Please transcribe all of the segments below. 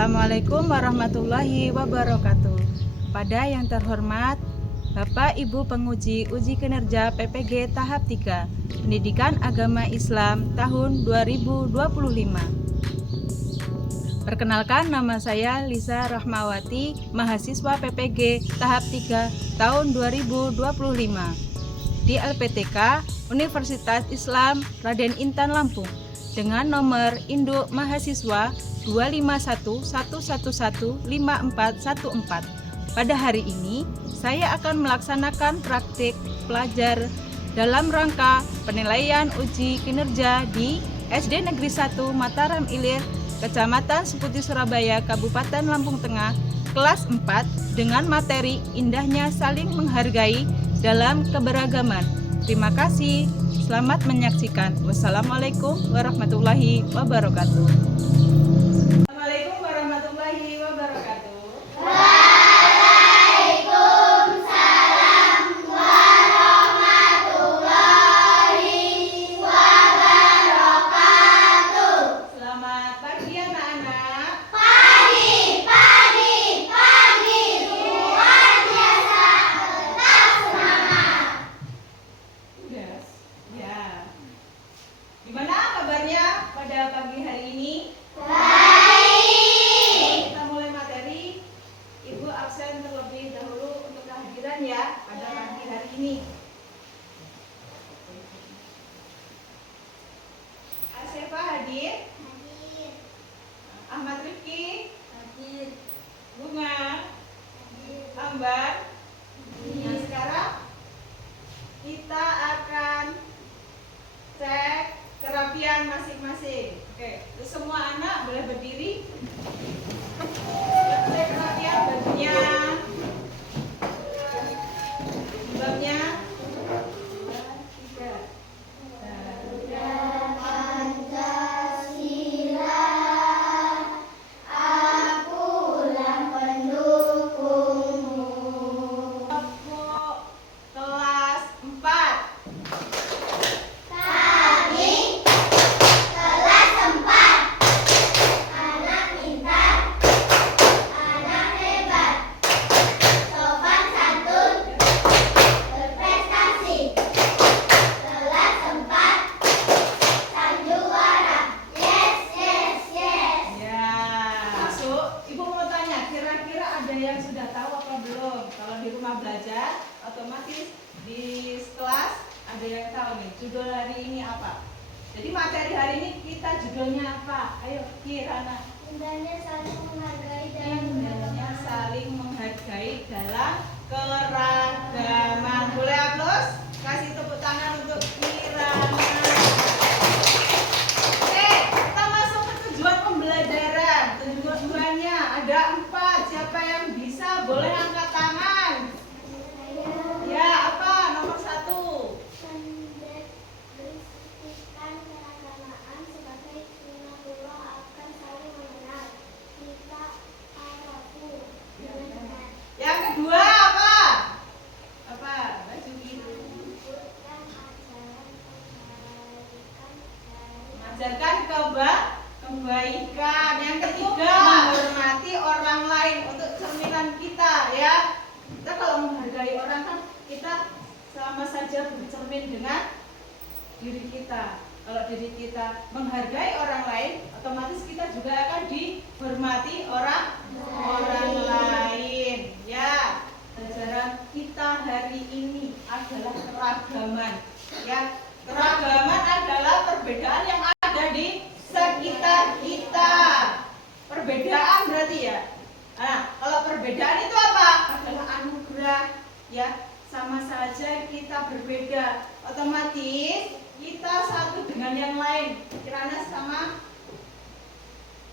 Assalamualaikum warahmatullahi wabarakatuh. Pada yang terhormat Bapak Ibu penguji uji kinerja PPG tahap 3 Pendidikan Agama Islam tahun 2025. Perkenalkan, nama saya Lisa Rahmawati, mahasiswa PPG tahap 3 tahun 2025 di LPTK Universitas Islam Raden Intan Lampung dengan nomor induk mahasiswa 25111115414. Pada hari ini saya akan melaksanakan praktik pelajar dalam rangka penilaian uji kinerja di SD Negeri 1 Mataram Ilir, Kecamatan Seputi Surabaya, Kabupaten Lampung Tengah, kelas 4 dengan materi indahnya saling menghargai dalam keberagaman. Terima kasih. Selamat menyaksikan. Wassalamualaikum warahmatullahi wabarakatuh. Assalamualaikum warahmatullahi wabarakatuh. Waalaikumsalam warahmatullahi wabarakatuh. Selamat pagi anak-anak. Pagi, pagi, pagi. Luar biasa. Tetap semangat. Yes. Ya. Gimana kabarnya pada pagi hari ini? Baik. Kita mulai materi. Ibu absen terlebih dahulu untuk kehadiran ya pada pagi hari ini. Asefa hadir. Hadir. Ahmad Rifki, Hadir. Bunga, Hadir. Ambar. Nah, sekarang kita akan cek kerapian masing-masing. Oke, terus semua anak boleh berdiri. Cek kerapian bajunya, jilbabnya. 2, 3. Pancasila, akulah pendukungmu. Kelas 4. Kami kelas 4, anak pintar, anak hebat, sopan santun, berprestasi. Kelas 4, sang juara. Yes, yes, yes. Ya, masuk. Ibu mau tanya, kira-kira ada yang sudah tahu apa belum? Kalau di rumah belajar, otomatis di kelas ada yang tahu nih. Judul hari ini apa? Jadi materi hari ini kita judulnya apa? Ayo, Kirana. Indahnya saling menghargai dalam Indahnya beragama. saling menghargai dalam keragaman. Boleh aplaus? Kasih tepuk tangan untuk Kirana. Oke, kita masuk ke tujuan pembelajaran. Tujuannya ada 4. Siapa yang bisa boleh angkat tangan. Ya, apa? Nomor 1. Mendeskripsikan keragamaan sebagai sunatullah akan saling mengenal. Kita arafu dengan Yang kedua apa? Apa? Baju biru. menunjukkan ajaran kebaikan dari Mengajarkan kebaikan. Yang ketiga, menghormati orang lain untuk cerminan kita ya. Kita kalau menghargai orang kan kita sama saja bercermin dengan diri kita. Kalau diri kita menghargai orang lain, otomatis kita juga akan dihormati orang lain. Ya, pelajaran kita hari ini adalah keragaman. Ya, keragaman adalah perbedaan yang ada di sekitar kita. Perbedaan berarti ya. Nah, kalau perbedaan itu apa? Adalah anugerah. Ya, sama saja kita berbeda. Otomatis kita satu dengan yang lain. Kirana sama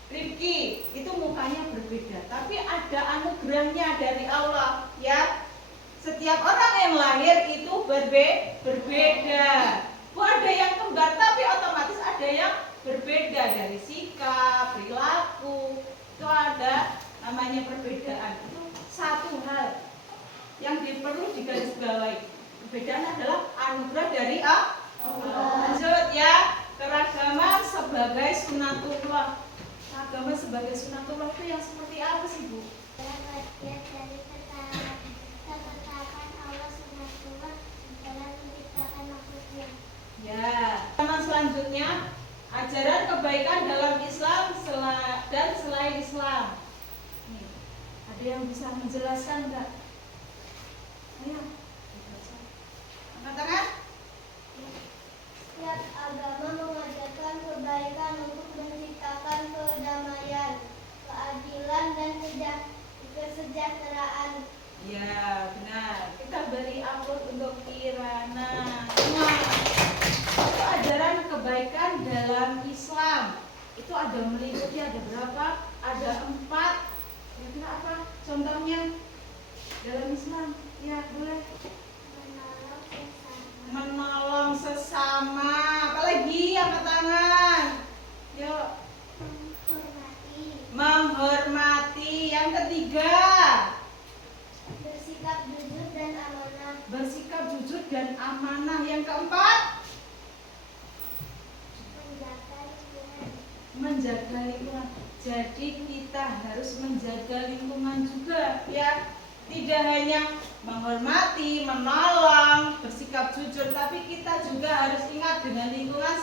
Rifki itu mukanya berbeda, tapi ada anugerahnya dari Allah. Ya, setiap orang yang lahir itu berbeda. Ada yang kembar, tapi otomatis ada yang berbeda dari sikap, perilaku. Itu ada namanya perbedaan. Itu satu hal yang perlu digarisbawahi. Perbedaan adalah anugerah dari Allah. Lanjut ya, keragaman sebagai sunatullah. agama sebagai sunatullah itu yang seperti apa sih, Bu? Bagian dari ketetapan Allah Subhanahu dalam menciptakan makhluknya. Ya. Teman selanjutnya, ajaran kebaikan dalam Islam dan selain Islam. Nih, ada yang bisa menjelaskan enggak? Ayo. Angkat tangan. Setiap agama mengajarkan kebaikan untuk menciptakan kedamaian, keadilan, dan kesejahteraan. Ya, benar. Kita beri upload untuk Kirana. Nah, itu ajaran kebaikan dalam Islam. Itu ada meliputi ada berapa? Ada 4. Kira-kira apa? Contohnya dalam Islam. Ya, boleh. Menolong sesama. Apalagi angkat tangan. Yuk. Menghormati. Yang ketiga, Bersikap jujur dan amanah. bersikap jujur dan amanah. Yang keempat, Menjaga lingkungan. menjaga lingkungan. Jadi kita harus menjaga lingkungan juga, ya. Tidak hanya menghormati, menolong, bersikap jujur, tapi kita juga harus ingat dengan lingkungan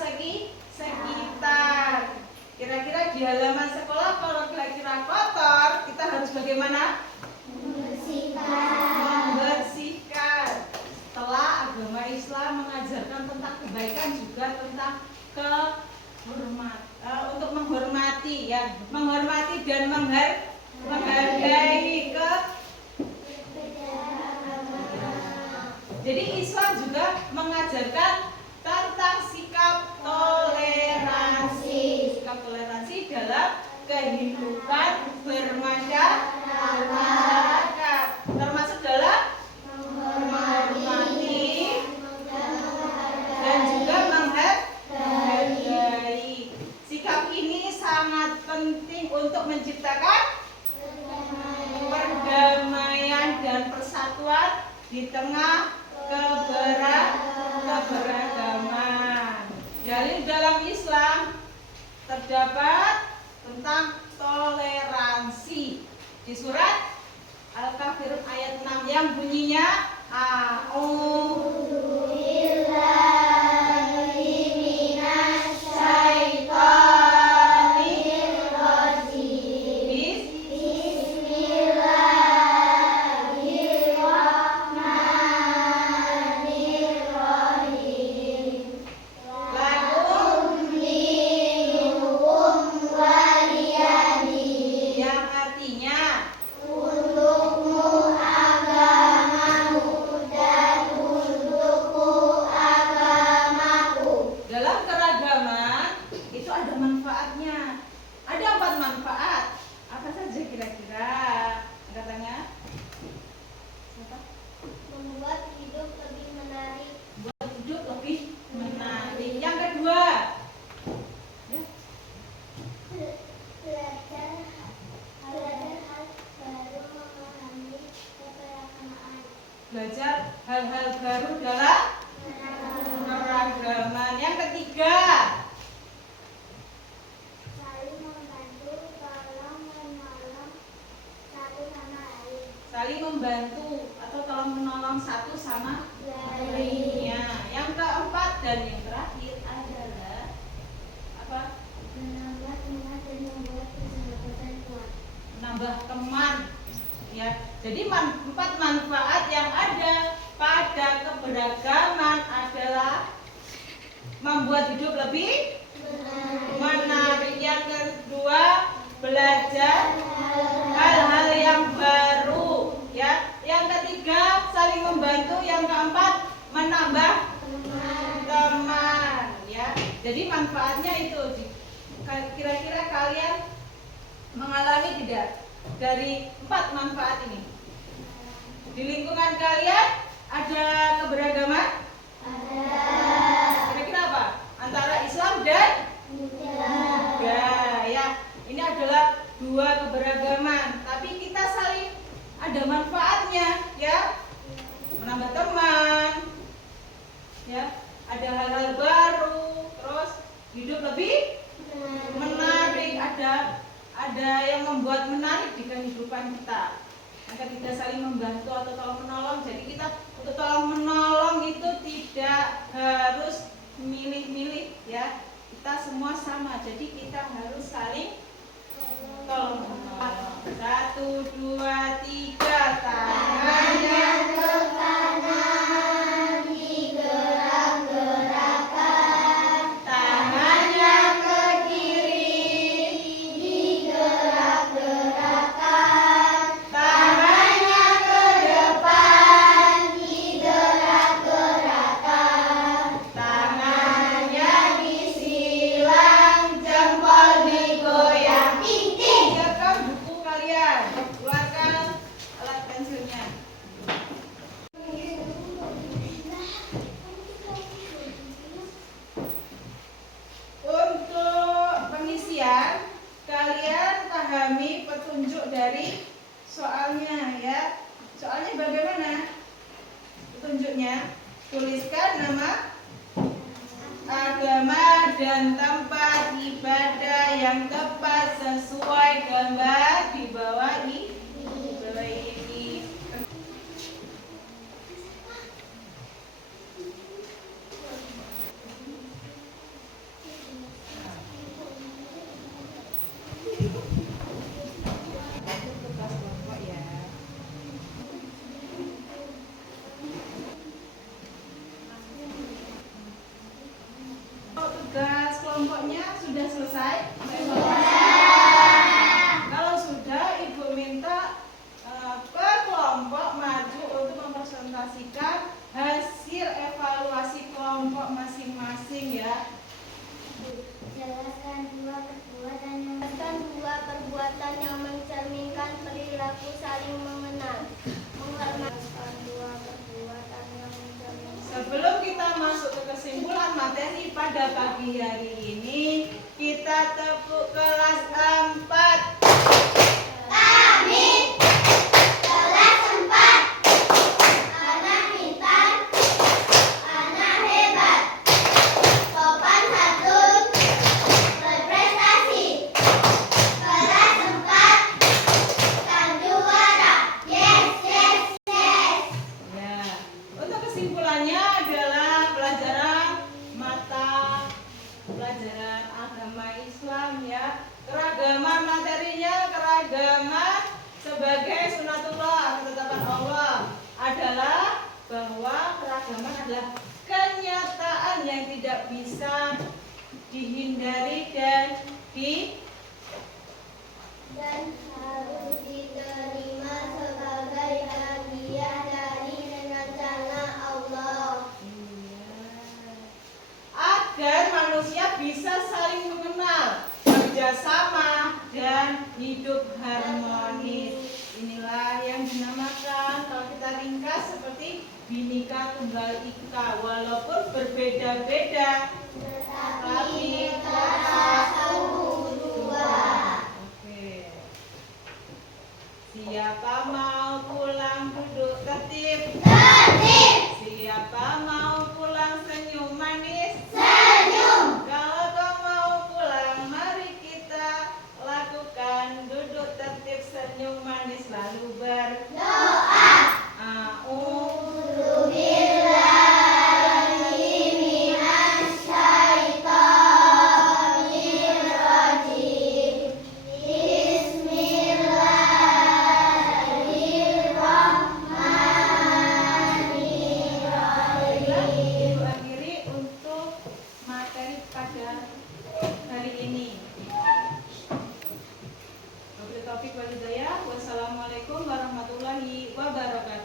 sekitar. Kira-kira di halaman sekolah kalau kira-kira kotor, kita harus bagaimana? Membersihkan. Setelah agama Islam mengajarkan tentang kebaikan juga tentang untuk menghormati, ya, menghormati dan menghargai Jadi Islam juga mengajarkan tentang sikap toleransi. Sikap toleransi dalam kehidupan bermasyarakat. Termasuk dalam menghormati dan juga menghargai. Sikap ini sangat penting untuk menciptakan perdamaian dan persatuan di tengah keberagaman. Dalil dalam Islam terdapat tentang toleransi di surat Al-Kafirun ayat 6 yang bunyinya belajar hal-hal baru dalam keragaman. Yang ketiga, Saling membantu, tolong menolong satu sama lain. saling membantu atau tolong menolong satu sama lainnya. Yang keempat dan yang terakhir adalah apa? Menambah teman dan membuat persahabatan kuat. Menambah teman, ya. Jadi 4 manfaat yang ada pada keberagaman adalah membuat hidup lebih menarik. Yang kedua, belajar hal-hal yang baru, ya. Yang ketiga, saling membantu. Yang keempat, menambah teman, ya. Jadi manfaatnya itu. Kira-kira kalian mengalami tidak dari 4 manfaat ini? Di lingkungan kalian ada keberagaman? Kira-kira apa? Antara Islam dan Buddha, ya. Ini adalah 2 keberagaman, tapi kita saling ada manfaatnya, ya. Menambah teman, ya. Ada hal-hal baru, terus hidup lebih menarik, ada ada yang membuat menarik di kehidupan kita. Yang ketiga, saling membantu atau tolong menolong. Jadi kita untuk tolong menolong itu tidak harus milih-milih ya. Kita semua sama. Jadi kita harus saling tolong menolong. 1, 2, 3, tangannya ke kanan digerak-gerakkan, tangannya ke kiri digerak-gerakkan, tangannya ke depan digerak-gerakkan, tangannya disilang, jempol digoyang, ting-ting. siapkan buku kalian. Keluarkan alat pensilnya. Untuk pengisian, kalian pahami petunjuk dari soalnya ya. Soalnya bagaimana? Petunjuknya, tuliskan nama agama dan tempat ibadah yang tepat sesuai gambar di bawah ini. Tugas kelompok ya. Tugas kelompoknya sudah selesai? Kalau sudah, Ibu minta per kelompok maju untuk mempresentasikan hasil evaluasi kelompok masing-masing ya. Jelaskan dua perbuatan yang mencerminkan perilaku saling mengenal. Menghormatkan dua perbuatan yang mencerminkan. Sebelum kita masuk ke kesimpulan materi pada pagi hari ini, kita tepuk kelas 4. Kami kelas 4. Anak pintar, anak hebat, sopan santun, berprestasi. Kelas 4 kan juara. Yes, yes, yes. Ya, untuk kesimpulannya adalah pelajaran agama Islam ya. Keragaman materinya, keragaman sebagai sunatullah, ketetapan Allah adalah bahwa keragaman adalah kenyataan yang tidak bisa dihindari dan harus diterima sebagai hadiah dari rencana Allah. agar manusia bisa saling mengenal, bekerjasama, dan hidup harmonis. Inilah yang dinamakan, kalau kita ringkas, seperti Bhinneka Tunggal Ika. Walaupun berbeda-beda, Tetapi tetap satu dua. Oke. Siapa mau pulang duduk tertib? Tertib. Siapa mau pulang senyum manis? Senyum. Kalau kau mau pulang, mari kita lakukan duduk tertib senyum manis lalu Doa. A'udzu Billahi minasyaitonir rajim. Bismillahirrahmanirrahim. Ibu akhiri untuk materi pada hari ini. Wabillahi taufiq wal hidayah. Wassalamualaikum warahmatullahi wabarakatuh.